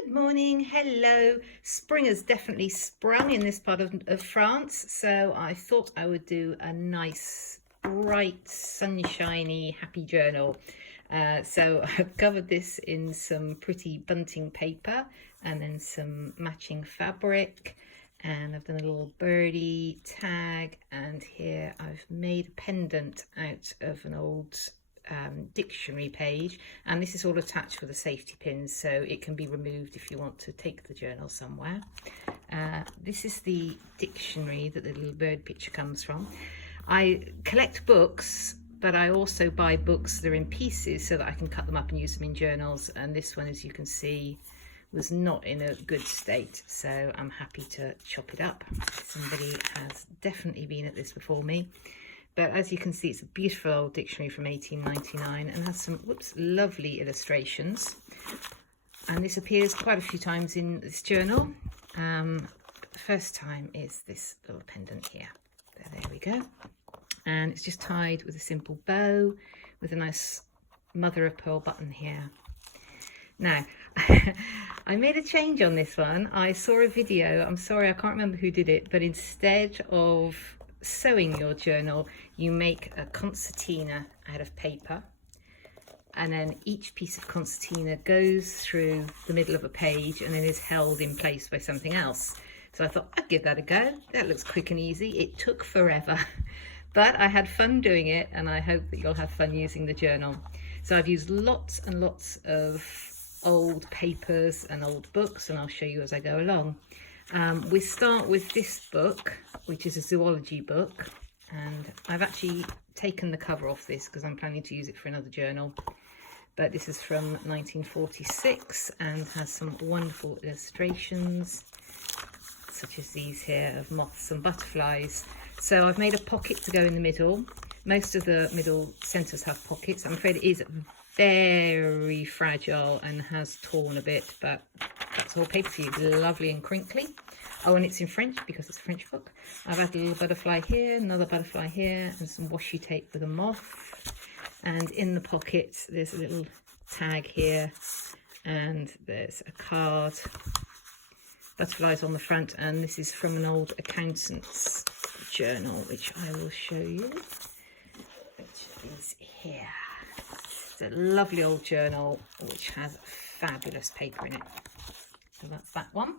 Good morning, hello. Spring has definitely sprung in this part of France, so I thought I would do a nice, bright, sunshiny, happy journal. So I've covered this in some pretty bunting paper and then some matching fabric, and I've done a little birdie tag, and here I've made a pendant out of an old dictionary page, and this is all attached with a safety pin so it can be removed if you want to take the journal somewhere. This is the dictionary that the little bird picture comes from. I collect books, but I also buy books that are in pieces so that I can cut them up and use them in journals, and this one, as you can see, was not in a good state, so I'm happy to chop it up. Somebody has definitely been at this before me. But as you can see, it's a beautiful old dictionary from 1899 and has some lovely illustrations. And this appears quite a few times in this journal. The first time is this little pendant here. There we go. And it's just tied with a simple bow with a nice mother of pearl button here. Now, I made a change on this one. I saw a video, I'm sorry, I can't remember who did it, but instead of sewing your journal, you make a concertina out of paper, and then each piece of concertina goes through the middle of a page and then is held in place by something else. So I thought I'd give that a go. That looks quick and easy. It took forever, but I had fun doing it, and I hope that you'll have fun using the journal. So I've used lots and lots of old papers and old books, and I'll show you as I go along. We start with this book, which is a zoology book, and I've actually taken the cover off this because I'm planning to use it for another journal. But this is from 1946 and has some wonderful illustrations, such as these here of moths and butterflies. So I've made a pocket to go in the middle. Most of the middle centres have pockets. I'm afraid it is very fragile and has torn a bit, but that's all paper for you. Lovely and crinkly. Oh, and it's in French because it's a French book. I've had a little butterfly here, another butterfly here, and some washi tape with a moth. And in the pocket, there's a little tag here, and there's a card. Butterflies on the front, and this is from an old accountant's journal, which I will show you, which is here. It's a lovely old journal which has fabulous paper in it. So that's that one.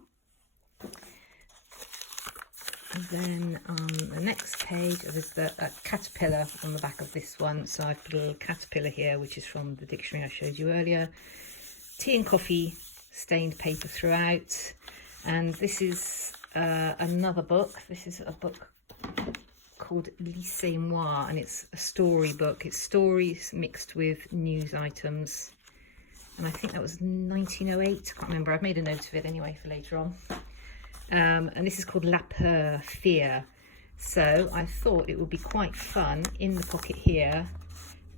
And then on the next page, there's a caterpillar on the back of this one. So I've put a little caterpillar here, which is from the dictionary I showed you earlier. Tea and coffee stained paper throughout. And this is another book. This is a book called Lisez-moi, and it's a story book. It's stories mixed with news items. And I think that was 1908. I can't remember. I've made a note of it anyway for later on. And this is called La Peur, Fear. So I thought it would be quite fun in the pocket here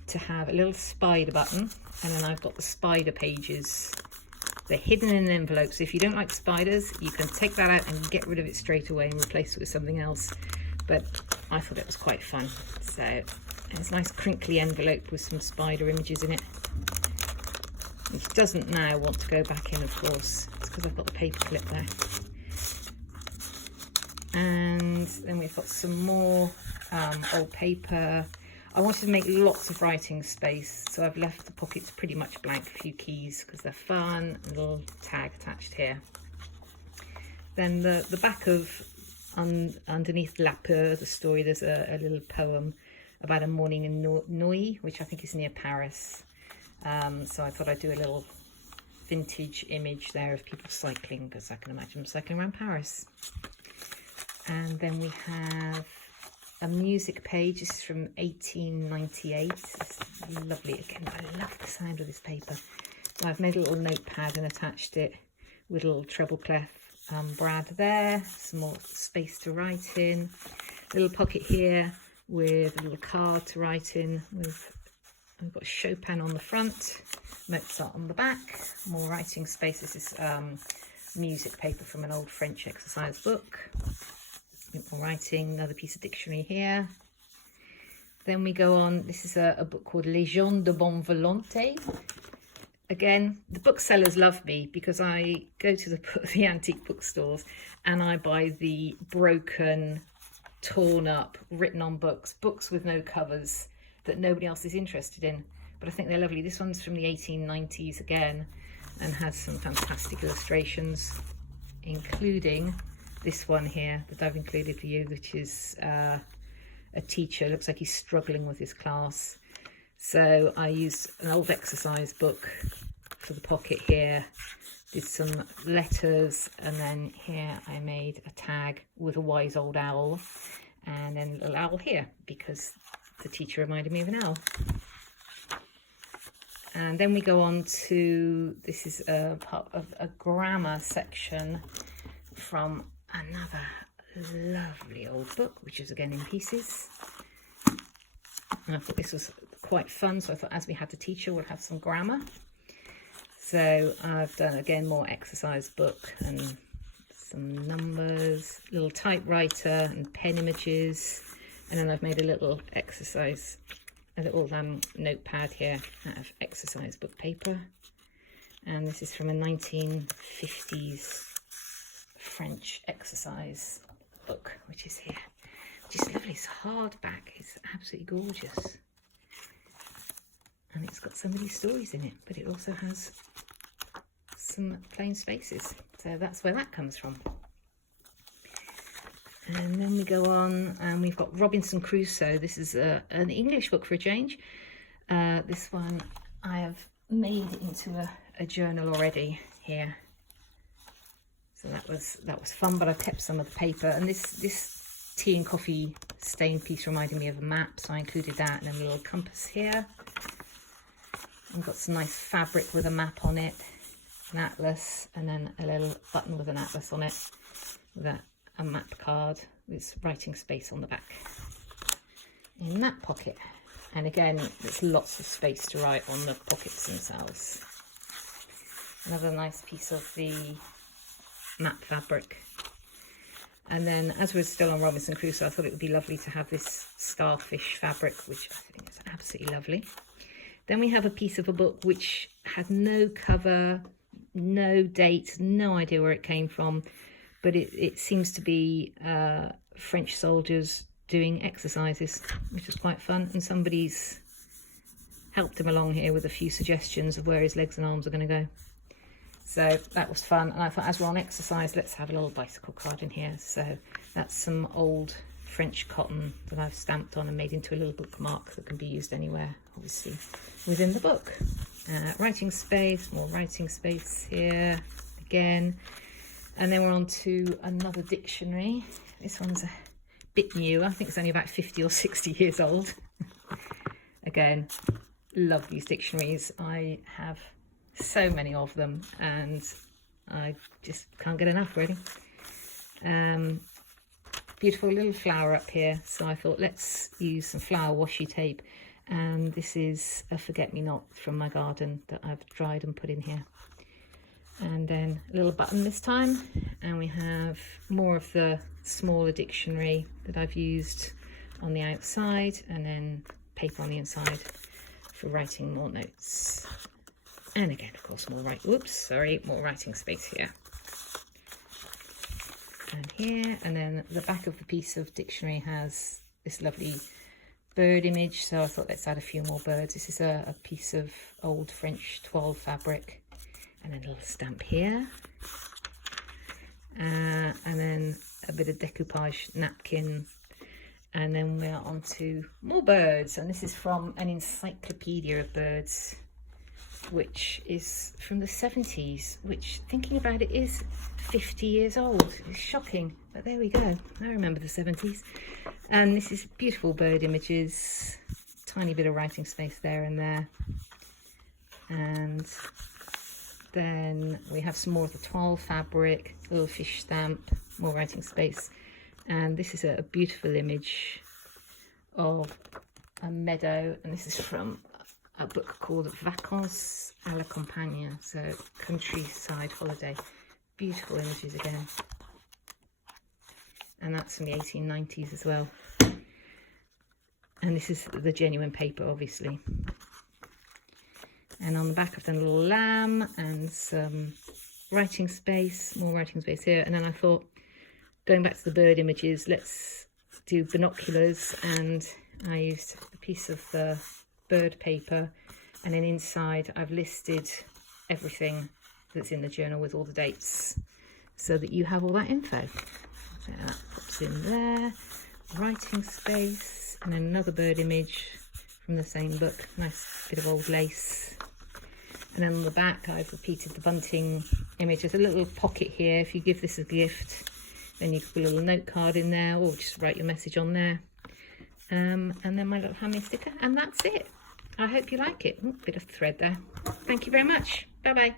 to have a little spider button, and then I've got the spider pages. They're hidden in an envelope, so if you don't like spiders, you can take that out and get rid of it straight away and replace it with something else. But I thought it was quite fun. So it's a nice crinkly envelope with some spider images in it. Which doesn't now want to go back in, of course. It's because I've got the paper clip there. And then we've got some more old paper. I wanted to make lots of writing space, so I've left the pockets pretty much blank, a few keys because they're fun, and a little tag attached here. Then the back of underneath La Peur, the story, there's a little poem about a morning in Neuilly, which I think is near Paris. So I thought I'd do a little vintage image there of people cycling, because I can imagine them cycling around Paris. And then we have a music page. This is from 1898. It's lovely. Again, I love the sound of this paper. So I've made a little notepad and attached it with a little treble clef brad there. Some more space to write in. A little pocket here with a little card to write in. I've got Chopin on the front, Mozart on the back. More writing space. This is music paper from an old French exercise book. More writing, another piece of dictionary here. Then we go on, this is a book called Légion de Bonne Volonté. again, the booksellers love me because I go to the antique bookstores and I buy the broken, torn up, written on books with no covers that nobody else is interested in. But I think they're lovely. This one's from the 1890s again and has some fantastic illustrations, including this one here that I've included for you, which is a teacher. Looks like he's struggling with his class. So I used an old exercise book for the pocket here, did some letters, and then here I made a tag with a wise old owl, and then a little owl here because the teacher reminded me of an owl. And then we go on to, this is a part of a grammar section from another lovely old book, which is again in pieces. And I thought this was quite fun, so I thought as we had the teacher, we'll have some grammar. So I've done again more exercise book and some numbers, little typewriter and pen images, and then I've made a little exercise, a little notepad here out of exercise book paper. And this is from a 1950s French exercise book, which is here, which is lovely. It's hardback, it's absolutely gorgeous. And it's got some of these stories in it, but it also has some plain spaces. So that's where that comes from. And then we go on and we've got Robinson Crusoe. This is an English book for a change. This one I have made into a journal already here. So that was fun, but I kept some of the paper. And this tea and coffee stain piece reminded me of a map, so I included that, and a little compass here. I've got some nice fabric with a map on it, an atlas, and then a little button with an atlas on it, with a map card with writing space on the back. In that pocket, and again, there's lots of space to write on the pockets themselves. Another nice piece of the map fabric. And then, as we're still on Robinson Crusoe, I thought it would be lovely to have this starfish fabric, which I think is absolutely lovely. Then we have a piece of a book which had no cover, no date, no idea where it came from, but it seems to be French soldiers doing exercises, which was quite fun, and somebody's helped him along here with a few suggestions of where his legs and arms are going to go. So that was fun, and I thought as we're on exercise, let's have a little bicycle card in here. So that's some old French cotton that I've stamped on and made into a little bookmark that can be used anywhere, obviously, within the book. Writing space, more writing space here again. And then we're on to another dictionary. This one's a bit new. I think it's only about 50 or 60 years old. Again, love these dictionaries. I have so many of them and I just can't get enough, really. Beautiful little flower up here, so I thought let's use some flower washi tape, and this is a forget-me-not from my garden that I've dried and put in here. And then a little button this time, and we have more of the smaller dictionary that I've used on the outside, and then paper on the inside for writing more notes. And again, of course, more writing space here and here. And then the back of the piece of dictionary has this lovely bird image, so I thought let's add a few more birds. This is a piece of old French toile fabric, and then a little stamp here, and then a bit of decoupage napkin, and then we're on to more birds. And this is from an encyclopedia of birds, which is from the 70s, which, thinking about it, is 50 years old. It's shocking, but there we go. I remember the 70s. And this is beautiful bird images, tiny bit of writing space there and there. And then we have some more of the toile fabric, little fish stamp, more writing space. And this is a beautiful image of a meadow, and this is from a book called Vacances à la Campagne, so countryside holiday. Beautiful images again. And that's from the 1890s as well. And this is the genuine paper, obviously. And on the back I've done a little lamb and some writing space, more writing space here. And then I thought, going back to the bird images, let's do binoculars, and I used a piece of bird paper, and then inside I've listed everything that's in the journal with all the dates so that you have all that info. So that pops in there, writing space, and then another bird image from the same book, nice bit of old lace. And then on the back I've repeated the bunting image. There's a little pocket here. If you give this as a gift, then you can put a little note card in there, or just write your message on there. And then my little handmade sticker, and that's it. I hope you like it. Ooh, bit of thread there. Thank you very much. Bye bye.